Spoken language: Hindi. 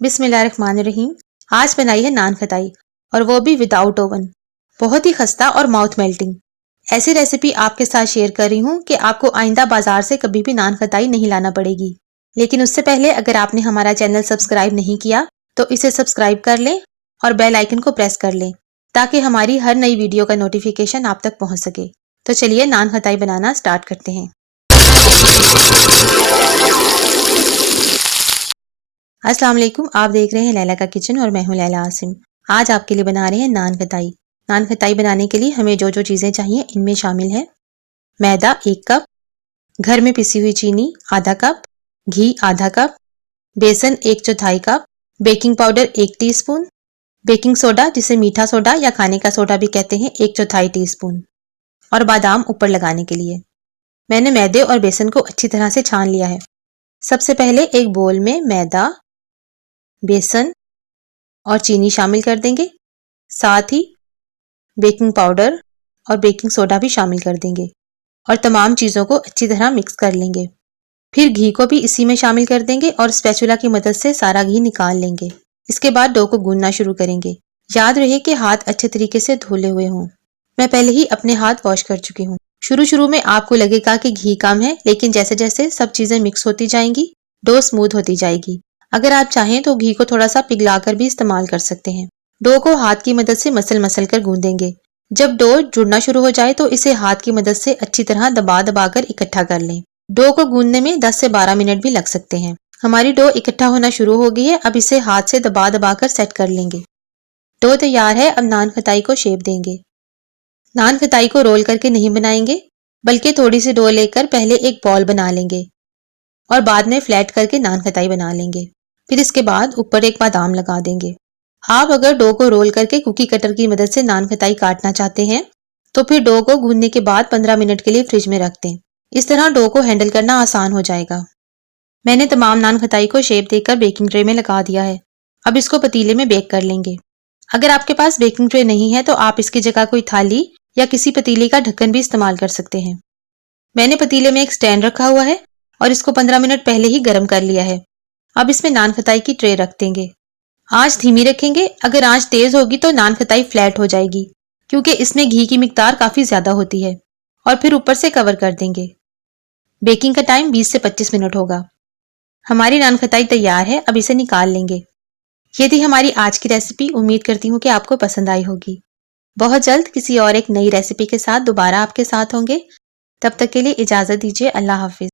बिस्मिल्लाहिर्रहमानिर्रहीम। आज बनाई है नान खताई और वो भी विदाउट ओवन। बहुत ही खस्ता और माउथ मेल्टिंग ऐसी रेसिपी आपके साथ शेयर कर रही हूँ कि आपको आइंदा बाजार से कभी भी नान खताई नहीं लाना पड़ेगी। लेकिन उससे पहले अगर आपने हमारा चैनल सब्सक्राइब नहीं किया तो इसे सब्सक्राइब कर लें और बेल आइकन को प्रेस कर लें ताकि हमारी हर नई वीडियो का नोटिफिकेशन आप तक पहुँच सके। तो चलिए नान खताई बनाना स्टार्ट करते हैं। अस्सलाम वालेकुम, आप देख रहे हैं लैला का किचन और मैं हूं लैला आसिम। आज आपके लिए बना रहे हैं नान खताई। नान खताई बनाने के लिए हमें जो जो चीज़ें चाहिए इनमें शामिल है मैदा 1 कप, घर में पिसी हुई चीनी आधा कप, घी आधा कप, बेसन 1/4 cup, baking powder 1 teaspoon, baking soda जिसे मीठा सोडा या खाने का सोडा भी कहते हैं 1/4 टीस्पून और बादाम ऊपर लगाने के लिए। मैंने मैदे और बेसन को अच्छी तरह से छान लिया है। सबसे पहले एक बोल में मैदा, बेसन और चीनी शामिल कर देंगे। साथ ही बेकिंग पाउडर और बेकिंग सोडा भी शामिल कर देंगे और तमाम चीज़ों को अच्छी तरह मिक्स कर लेंगे। फिर घी को भी इसी में शामिल कर देंगे और स्पैचुला की मदद से सारा घी निकाल लेंगे। इसके बाद डो को गूंदना शुरू करेंगे। याद रहे कि हाथ अच्छे तरीके से धुले हुए हों। मैं पहले ही अपने हाथ वॉश कर चुकी हूँ। शुरू में आपको लगेगा कि घी कम है, लेकिन जैसे जैसे सब चीज़ें मिक्स होती जाएंगी डो स्मूथ होती जाएगी। अगर आप चाहें तो घी को थोड़ा सा पिघलाकर भी इस्तेमाल कर सकते हैं। डो को हाथ की मदद से मसल कर गूंदेंगे। जब डो जुड़ना शुरू हो जाए तो इसे हाथ की मदद से अच्छी तरह दबा कर इकट्ठा कर लें। डो को गूंदने में 10 से 12 मिनट भी लग सकते हैं। हमारी डो इकट्ठा होना शुरू हो गई है। अब इसे हाथ से दबा कर सेट कर लेंगे। डो तैयार है। अब नान खताई को शेप देंगे। नान खताई को रोल करके नहीं बनाएंगे, बल्कि थोड़ी सी डो लेकर पहले एक बॉल बना लेंगे और बाद में फ्लैट करके नान खताई बना लेंगे। फिर इसके बाद ऊपर एक बादाम लगा देंगे। आप अगर डो को रोल करके कुकी कटर की मदद से नान खताई काटना चाहते हैं तो फिर डो को गूंदने के बाद 15 मिनट के लिए फ्रिज में रख दें। इस तरह डो को हैंडल करना आसान हो जाएगा। मैंने तमाम नान खताई को शेप देकर बेकिंग ट्रे में लगा दिया है। अब इसको पतीले में बेक कर लेंगे। अगर आपके पास बेकिंग ट्रे नहीं है तो आप इसकी जगह कोई थाली या किसी पतीले का ढक्कन भी इस्तेमाल कर सकते हैं। मैंने पतीले में एक स्टैंड रखा हुआ है और इसको 15 मिनट पहले ही गर्म कर लिया है। अब इसमें नान खताई की ट्रे रख देंगे। आंच धीमी रखेंगे। अगर आंच तेज होगी तो नान खताई फ्लैट हो जाएगी, क्योंकि इसमें घी की मिकदार काफी ज्यादा होती है। और फिर ऊपर से कवर कर देंगे। बेकिंग का टाइम 20 से 25 मिनट होगा। हमारी नान खताई तैयार है। अब इसे निकाल लेंगे। ये थी हमारी आज की रेसिपी। उम्मीद करती हूँ कि आपको पसंद आई होगी। बहुत जल्द किसी और एक नई रेसिपी के साथ दोबारा आपके साथ होंगे। तब तक के लिए इजाजत दीजिए। अल्लाह हाफिज।